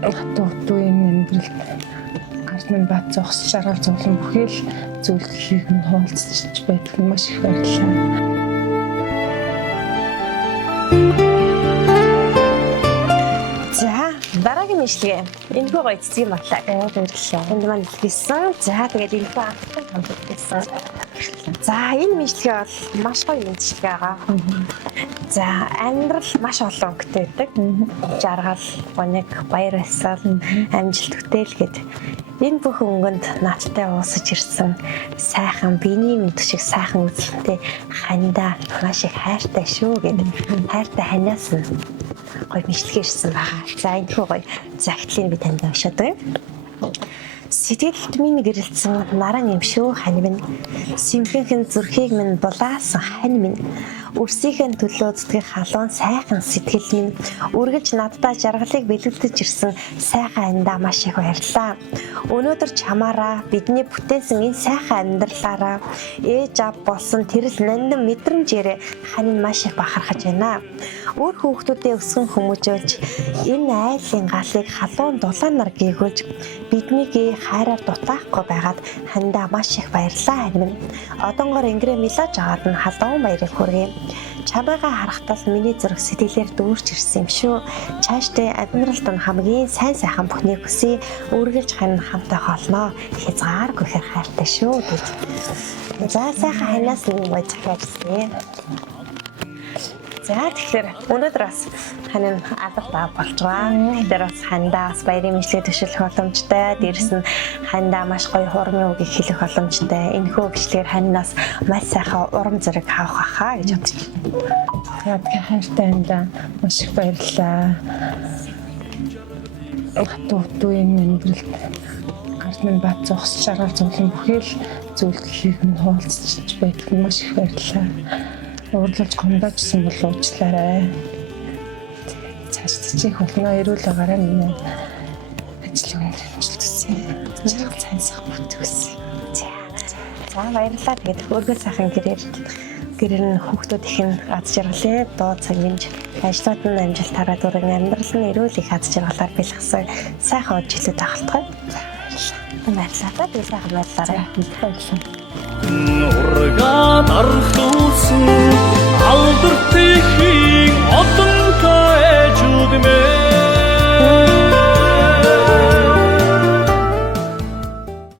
Дуугийн амьдралд ард минь бат зогсож жаргал зовлон бүхий л зөвлөлийг нь хуваалцж байдаг нь маш их баярлалаа. За дараагийн мэдлэгээ энэ гоё цэцгийн батлаа. Баярлалаа. Энд маань илгээсэн. За тэгээд энэ хүү автсан хамт илгээсэн. За энэ мэдлэгээ бол маш гоё мэдлэгээ байгаа. За амьдрал маш олон өнгөтэй байдаг. Жаргал, гониг, баяр баясгал, амжилт хөтээл гэд энэ бүх өнгөнд наадтай уусаж ирсэн сайхан биений мэд шиг сайхан үзэлтэй хандаа маш их хайртай шүү гэдэг хайртай ханаас нь гоё мэдлэгээ ирсэн байгаа. За энэ хүү гоё загтлыг би танд уншаад байна. Сэтгэлд минь гэрэлцэн наран юмшүү хань минь симхэнхэн зүрхийг минь булаасан хань минь үрсийнхэн төлөө зүтгэх халуун сайхан сэтгэл минь үргэлж надтай жаргалыг бэлгэлдэж ирсэн сайхан андаа маш их баярлалаа. Өнөөдөр чамаараа бидний бүтээсэн энэ сайхан амьдралаараа ээж аав болсон тэрл нандин мэдрэмжээрээ хань маш их бахархаж байна. Өөр хүүхдүүдээ өсгөн хүмүүжүүлж энэ айлын галыг халуун дулаанаар гээгүүлж биднийг хайраар дутаахгүй байгаад хандаа маш их баярлалаа хань минь. Одонгоор ингэрэ мэлаж аваад нь халуун баярыг хүргэе. Чамайгаа харахтаа миний зүрх сэтгэлээр дүүрч ирсэн юм шүү. Цаашдаа амьдралд нь хамгийн сайн сайхан бүхнийг хүсье. Үргэлж хань хамтаа холноо. Хязгааргүй их хайртай шүү гэж. За сайхан ханаас нэг гоё захиалсан. За тэгэхээр өнөөдөр бас хань алга болж байгаа. Тэгэхээр бас хандаа бас баярын мэдлэгээ төшөөлөх боломжтой. Дээрэс нь хандаа маш гоё хурмын үгийг хэлэх боломжтой. Энэхүү бичлэгээр ханаас маш сайхан урам зориг авах хаа гэж бодож байна. Тэгээд хайртай хандаа маш их баярлалаа. Дуугийн амьдралд ард минь бат зогсож жаргал зовлон бүхий л зөвлөлийг нь хуваалцж байдаг нь маш их баярлалаа. Уурлаж гомдоожсэн бол уучлаарай. Цааш тийх болно эрүүл байгаарай минь. Ажлын амжилт хүсье. Жаргал сайн сайхан бүтгсэн. За баярлалаа. Тэгээд өргөл сайхан гэрээр нь хүүхдүүд их нь аз жаргалын дуу цагмж ажлууд нь амжилт хараад өргөн амьдрал нь эрүүл их аз жаргалаар бэлгсэн сайхан үжилүүд тахалтгай. Баярлалаа. Тэгээд сайхан баярлалаа. Баярлалаа. Ургаан архлуулсан алдарт их